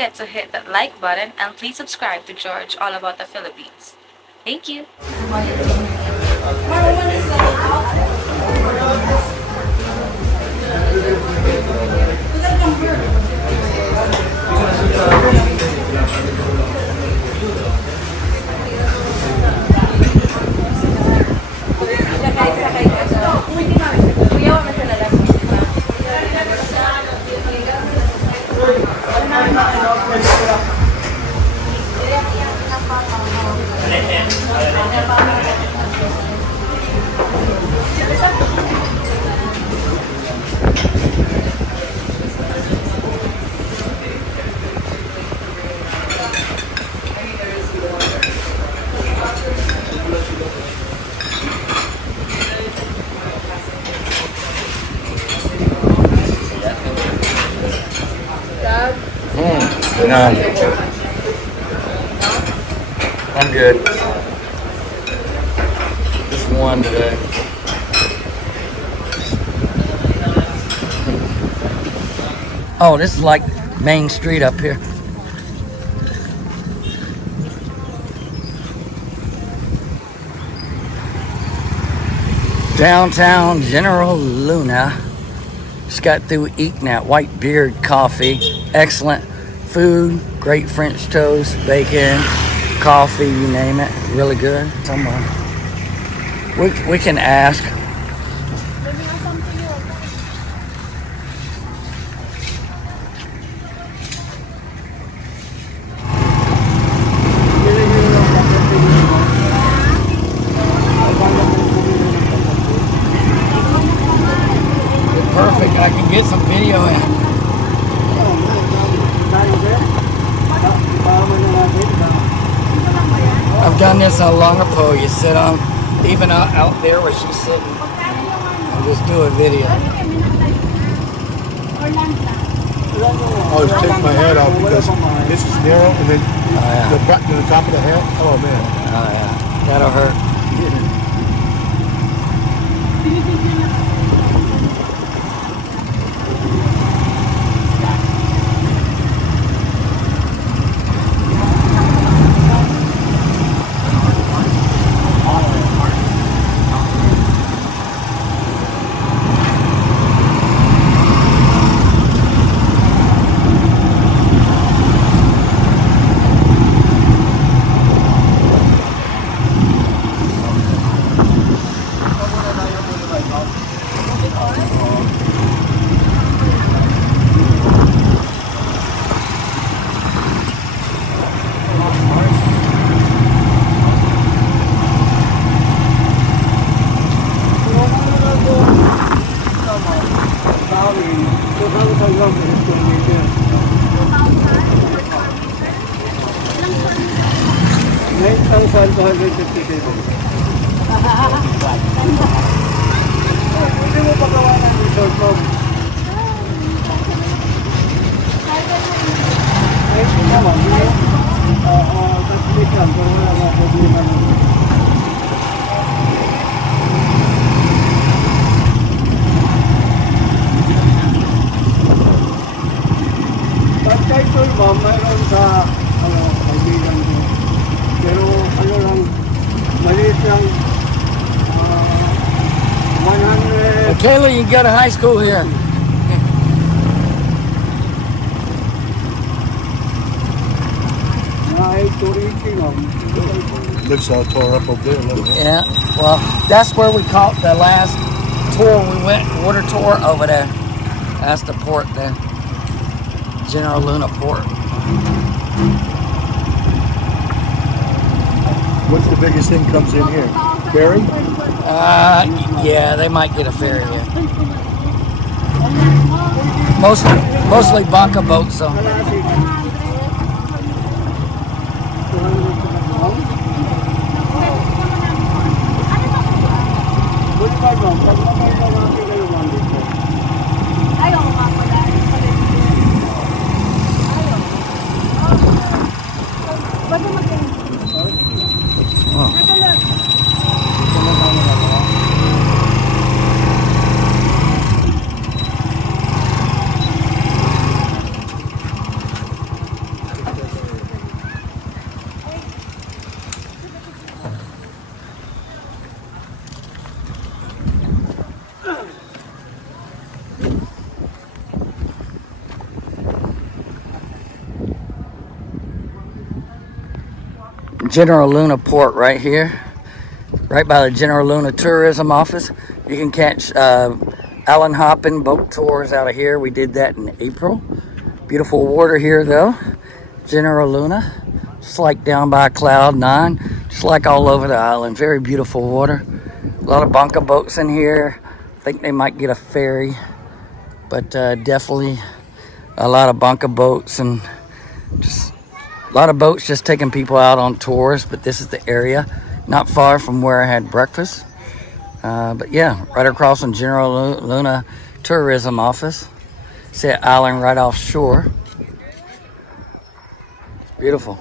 forget to hit that like button and please subscribe to George All About the Philippines. Thank you. No. I'm good. Just one today. Oh, this is like Main Street up here. Downtown General Luna. Just got through eating that White Beard coffee. Excellent food, great French toast, bacon, coffee, you name it. Really good. Someone. We can ask. Perfect. I can get some video in. I've done this on a longer pole. You sit on, even out there where she's sitting, and just do a video. I always take my hat off because this is narrow, and then the button to the top of the hat. Oh man. Oh yeah, that'll hurt. Mayroon sa kaibigan ko. Pero ano lang, maliit lang, 100. Well, Kayla, you can go to high school here. Looks all tore up over there. Yeah, well, that's where we caught the last tour. We went water tour over there. That's the port there. General Luna Port. What's the biggest thing comes in here? Ferry? Yeah, they might get a ferry here. Mostly Baca boats, so. General Luna Port right here, right by the General Luna Tourism Office. You can catch Allen hopping boat tours out of here. We did that in April. Beautiful water here though. General Luna, just like down by Cloud 9, just like all over the island. Very beautiful water. A lot of bunker boats in here. I think they might get a ferry, but definitely a lot of bunker boats and just a lot of boats just taking people out on tours. But this is the area, not far from where I had breakfast. But yeah, right across from General Luna Tourism Office. See an island right offshore. Beautiful.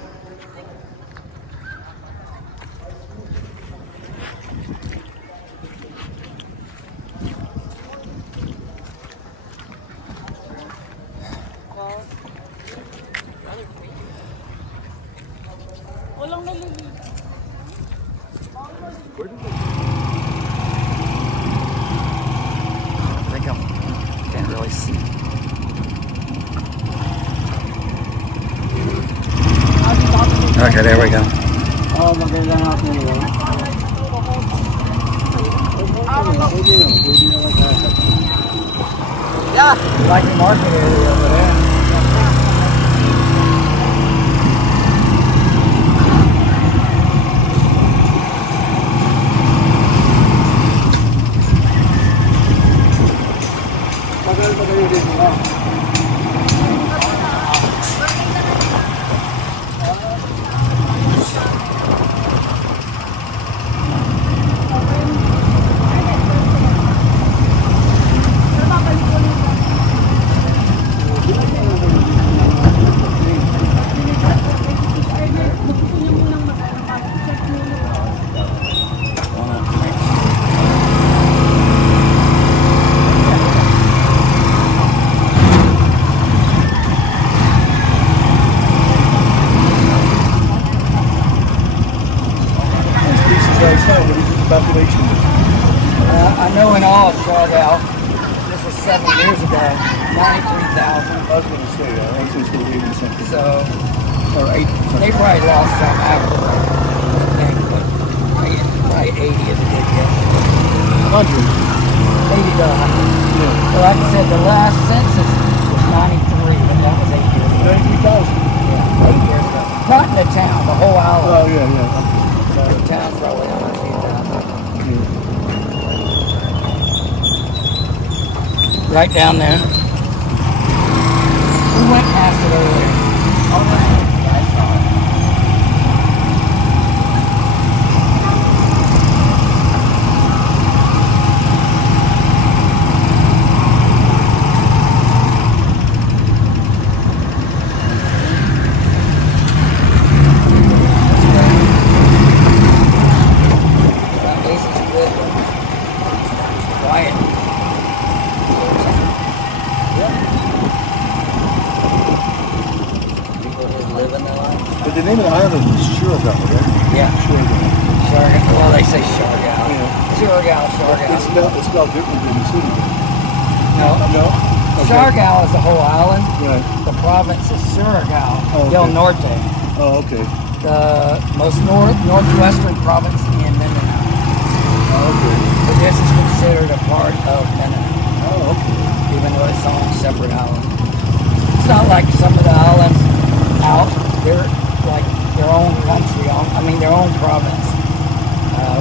I think I can't really see. Okay, there we go. Oh, maganda natin yun. Yeah, like the market area over there. Magal dito lang. Population. I know in all of Siargao, this was 7 years ago, 93,000. I was going to say that. I was going to say 80 something. So, or 8, they probably lost some after that. Probably 80 is a good guess. 100. 80 to 100. Yeah. So like I said, the last census was 93, but that was 8 years ago. 93,000. Yeah, 8 years ago. Not in the town, the whole island. Oh, yeah, yeah. So the town's probably on a few thousand. Right down there. We went past it earlier. Oh, no. I saw it. That place is good. Quiet. People just living their life. But the name of the island is Siargao, right? Yeah. Siargao. Siargao. Well, they say Siargao. Yeah. Siargao, Siargao. It's spelled different than the city. No. No? Okay. Siargao is the whole island. Right. The province is Siargao Oh, del okay. Norte, Oh, okay. the most northwestern province in Mindanao. Oh, okay. But this is considered a part of Mindanao, Oh, okay. even though it's on a separate island. It's not like some of the islands out, they're like their own country, their own province,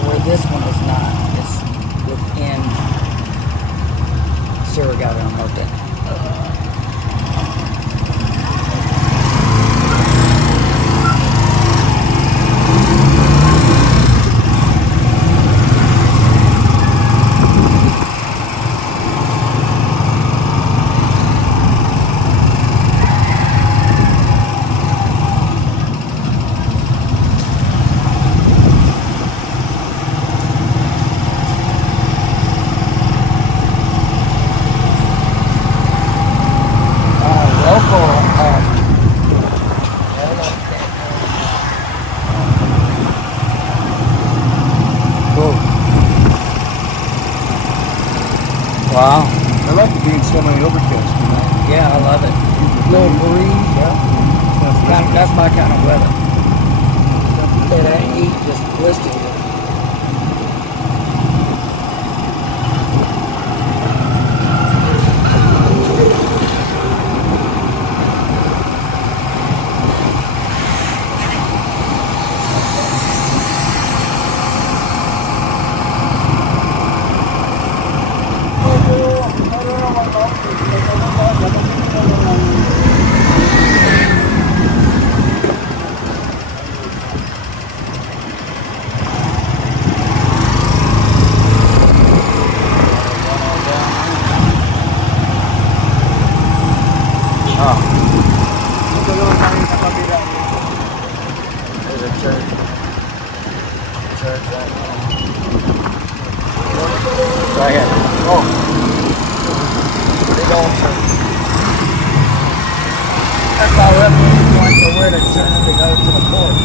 where this one is not. It's within Siargao del Norte. Wow. I like it being semi-overcast. You know? Yeah, I love it. Little breeze, yeah. That's my kind of weather. birthday, that heat just blistered you. There's a church. Church right there. Right here. Oh. Big old church. That's my reference point for where to turn to go to the port.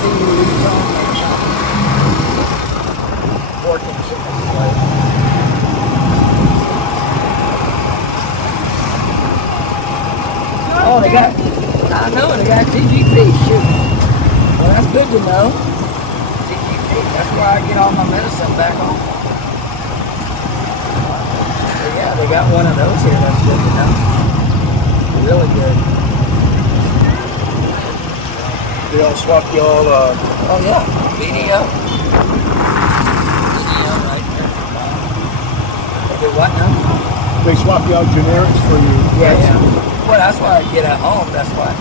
See you reach on pork and chicken place. Oh, they got, I know, they got TGP, shoot. Well, that's good to know. TGP, that's where I get all my medicine back home. But yeah, they got one of those here, that's good to know. Really good. They all swapped y'all, Oh yeah, BDO. BDO right there. They did what now? they swapped you out generics for you. Yeah. Well, that's why I get at home. That's why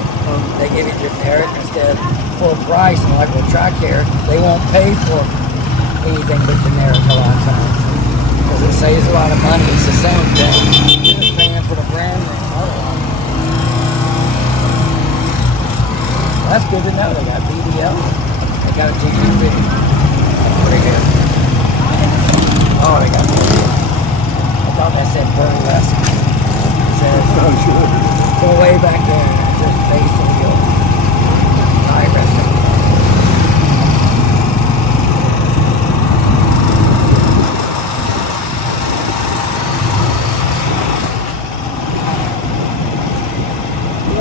they give you generic instead of full price. And like with TRICARE, they won't pay for anything but generic a lot of times because it saves a lot of money. It's the same thing. You're just paying for the brand name. That's good to know. They got BDO. They got a TGP. Pretty good. Oh, they got BDO. I thought that said burlesque. It says, go way back there. It says base of the old. High rest.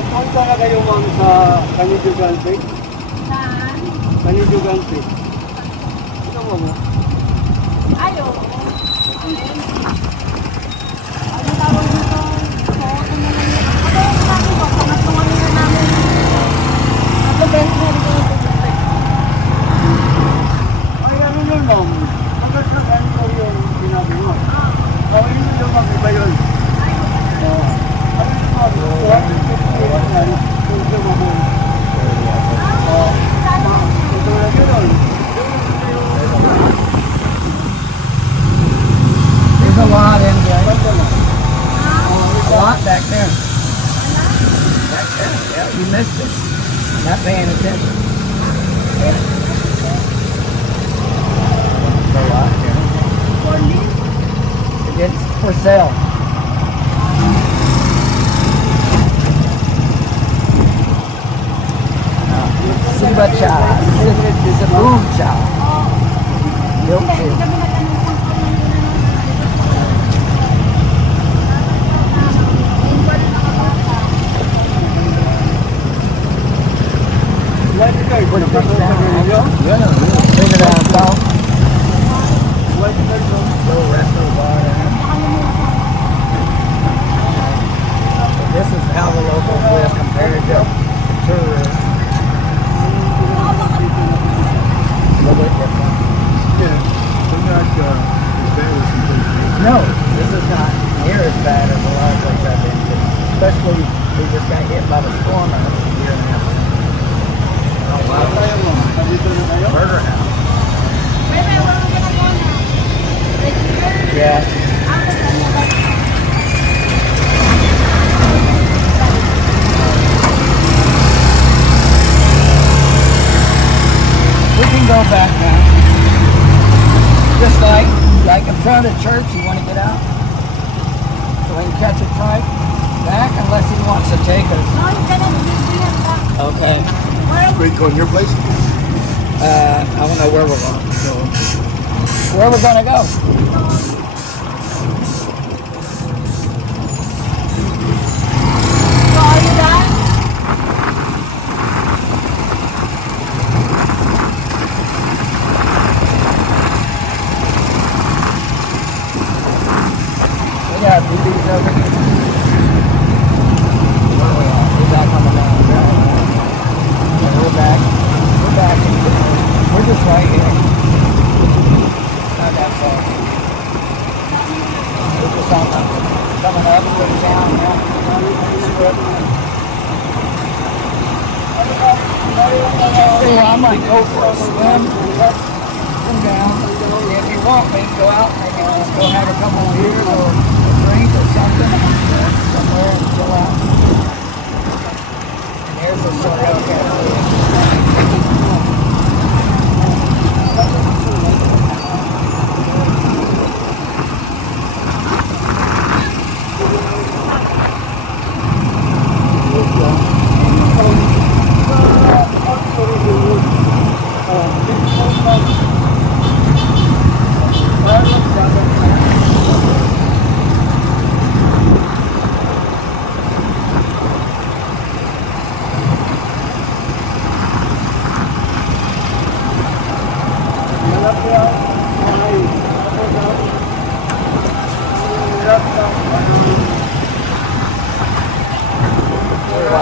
Punta na kayo ma'am sa Canidugan Creek? Saan? Canidugan Creek. Ito mo mo? Ayo. Ano tawag dito? Ako yung sabi ko, pangatungan nila namin. Ako best na rin ko ito. Ay, ano yun ma'am? Hanggang sa kanino yung sinabi mo? Oh, yun yung mag-iba yun. Ano yun ma'am? 250 yan. Kung siya mo. Oh, ma'am. Ito na yun. There's a lot in there. A lot back there. Back there. Yeah, you missed it. I'm not paying attention. A lot there. It's for sale. Siba cha. Sibu cha. Milk tea. Bring it down south. Little resto bar there. This is how the locals live compared to tourists. A little bit different. Yeah, they're not as bad as some places. No, this is not near as bad as a lot of places I've been to. Especially we just got hit by the storm a year and a half ago. Oh wow. Burger House. Yeah. We can go back now. Just like in front of the church, you want to get out? So we can catch a flight back unless he wants to take us. Okay. Wait, going your place? I don't know where we're going. So where we're gonna go? right here. Not that far. We're just on the, coming up to the town now. Yeah, I might go for a swim. Come down. If you want, we can go out and just go have a couple of beers or a drink or something somewhere and chill out. And there's the Siargao Cafe.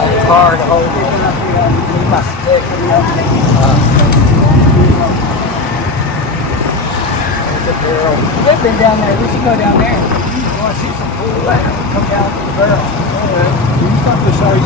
It's hard to hold it. Need my stick. There's a barrel. We've been down there. We should go down there. You want to see some cool weather? Come down to the barrel. You stop the sorry